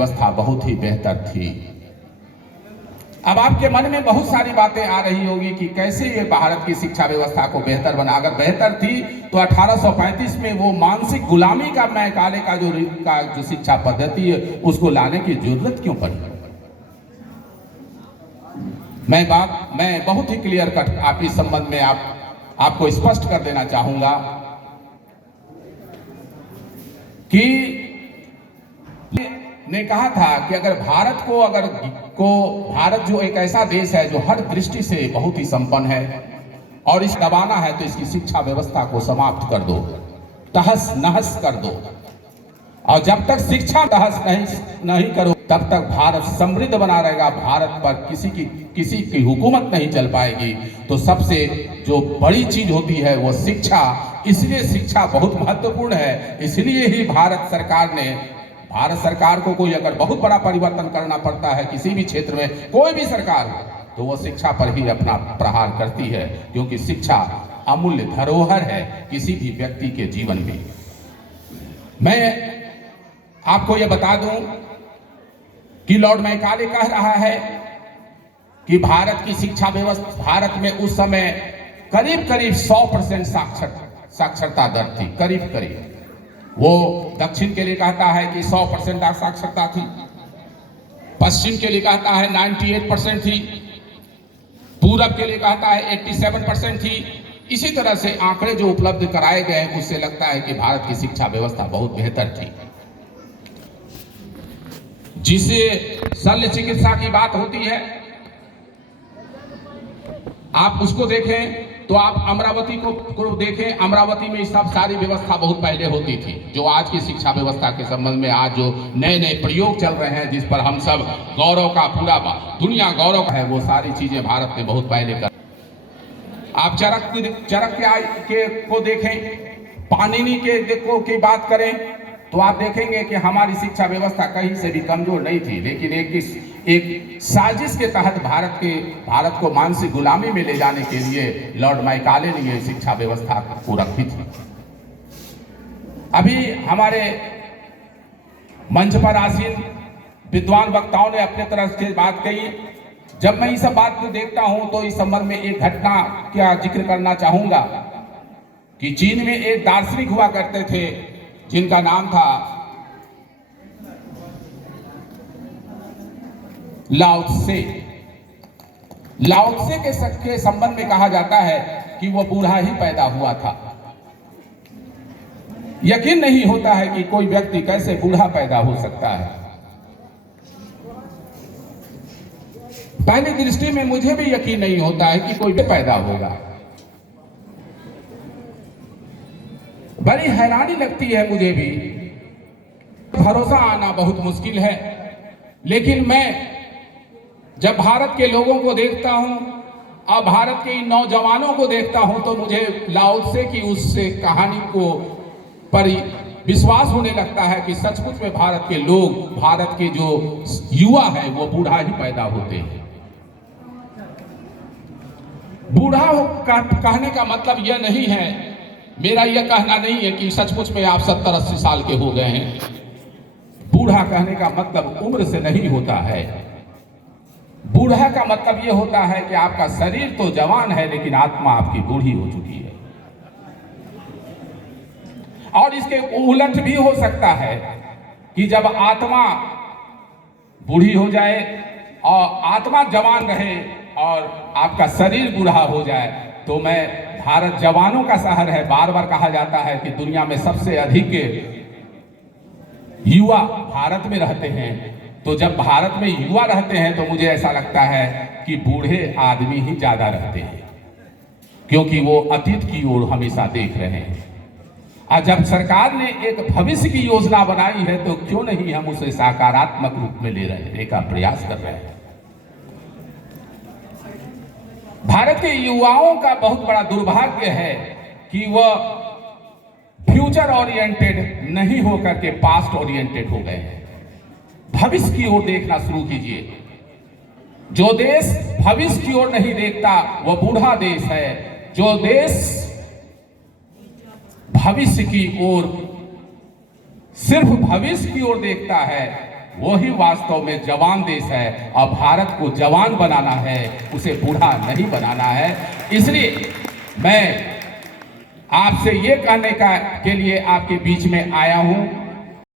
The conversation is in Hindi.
व्यवस्था बहुत ही बेहतर थी। अब आपके मन में बहुत सारी बातें आ रही होगी कि कैसे ये भारत की शिक्षा व्यवस्था को बेहतर बना। अगर बेहतर थी तो 1835 में वो मानसिक गुलामी का मैकाले का जो शिक्षा पद्धति है उसको लाने की जरूरत क्यों पड़ी। मैं बहुत ही क्लियर कट आप इस संबंध में आपको स्पष्ट कर देना चाहूंगा कि ने कहा था कि अगर भारत जो एक ऐसा देश है जो हर दृष्टि से बहुत ही संपन्न है और इस दबाना है तो इसकी शिक्षा व्यवस्था को समाप्त कर दो, तहस नहस कर दो। और जब तक शिक्षा तहस नहीं करो तब तक भारत समृद्ध बना रहेगा। भारत पर किसी की हुकूमत नहीं चल पाएगी। तो सबसे जो बड़ी चीज होती है वो शिक्षा, इसलिए शिक्षा बहुत महत्वपूर्ण है। इसलिए ही भारत सरकार को कोई अगर बहुत बड़ा परिवर्तन करना पड़ता है किसी भी क्षेत्र में, कोई भी सरकार हो, तो वो शिक्षा पर ही अपना प्रहार करती है, क्योंकि शिक्षा अमूल्य धरोहर है किसी भी व्यक्ति के जीवन में। मैं आपको यह बता दूं कि लॉर्ड मैकाले कह रहा है कि भारत की शिक्षा व्यवस्था, भारत में उस समय करीब 100% साक्षरता दर थी, करीब। वो दक्षिण के लिए कहता है कि 100% साक्षरता थी, पश्चिम के लिए कहता है 98% थी, पूरब के लिए कहता है 87% थी। इसी तरह से आंकड़े जो उपलब्ध कराए गए उससे लगता है कि भारत की शिक्षा व्यवस्था बहुत बेहतर थी। जिसे शल्य चिकित्सा की बात होती है, आप उसको देखें तो आप अमरावती को देखें। अमरावती में सब सारी व्यवस्था बहुत पहले होती थी। जो आज की शिक्षा व्यवस्था के संबंध में आज जो नए प्रयोग चल रहे हैं, जिस पर हम सब गौरव का, पूरा दुनिया गौरव का है, वो सारी चीजें भारत ने बहुत पहले कर। आप चरक को देखें, पाणिनि की बात करें तो आप देखेंगे कि हमारी शिक्षा व्यवस्था कहीं से भी कमजोर नहीं थी, लेकिन एक साजिश के तहत भारत को मानसिक गुलामी में ले जाने के लिए लॉर्ड मैकाले ने ये शिक्षा व्यवस्था को रखी थी। अभी हमारे मंच पर आसीन विद्वान वक्ताओं ने अपने तरफ से बात कही। जब मैं इस सब बात को देखता हूं तो इस संबंध में एक घटना का जिक्र करना चाहूंगा कि चीन में एक दार्शनिक हुआ करते थे जिनका नाम था लाओ त्से। लाओ त्से के संबंध में कहा जाता है कि वो बूढ़ा ही पैदा हुआ था। यकीन नहीं होता है कि कोई व्यक्ति कैसे बूढ़ा पैदा हो सकता है। पहली दृष्टि में मुझे भी यकीन नहीं होता है कि कोई भी पैदा होगा। बड़ी हैरानी लगती है मुझे भी, भरोसा आना बहुत मुश्किल है। लेकिन मैं जब भारत के लोगों को देखता हूं और भारत के इन नौजवानों को देखता हूं तो मुझे लाओ त्से की उस कहानी को पर विश्वास होने लगता है कि सचमुच में भारत के लोग, भारत के जो युवा हैं वो बूढ़ा ही पैदा होते हैं। बूढ़ा कहने का मतलब यह नहीं है, मेरा यह कहना नहीं है कि सचमुच में आप 70-80 साल के हो गए हैं। बूढ़ा कहने का मतलब उम्र से नहीं होता है। बूढ़ा का मतलब यह होता है कि आपका शरीर तो जवान है लेकिन आत्मा आपकी बूढ़ी हो चुकी है। और इसके उलट भी हो सकता है कि जब आत्मा बूढ़ी हो जाए और आत्मा जवान रहे और आपका शरीर बूढ़ा हो जाए। तो भारत जवानों का शहर है। बार बार कहा जाता है कि दुनिया में सबसे अधिक युवा भारत में रहते हैं। तो जब भारत में युवा रहते हैं तो मुझे ऐसा लगता है कि बूढ़े आदमी ही ज्यादा रहते हैं, क्योंकि वो अतीत की ओर हमेशा देख रहे हैं। और जब सरकार ने एक भविष्य की योजना बनाई है तो क्यों नहीं हम उसे सकारात्मक रूप में लेने का प्रयास कर रहे हैं। भारत के युवाओं का बहुत बड़ा दुर्भाग्य है कि वह फ्यूचर ओरिएंटेड नहीं होकर के पास्ट ओरिएंटेड हो गए हैं। भविष्य की ओर देखना शुरू कीजिए। जो देश भविष्य की ओर नहीं देखता वह बूढ़ा देश है। जो देश भविष्य की ओर, सिर्फ भविष्य की ओर देखता है वही वास्तव में जवान देश है। और भारत को जवान बनाना है, उसे बूढ़ा नहीं बनाना है। इसलिए मैं आपसे ये कहने के लिए आपके बीच में आया हूं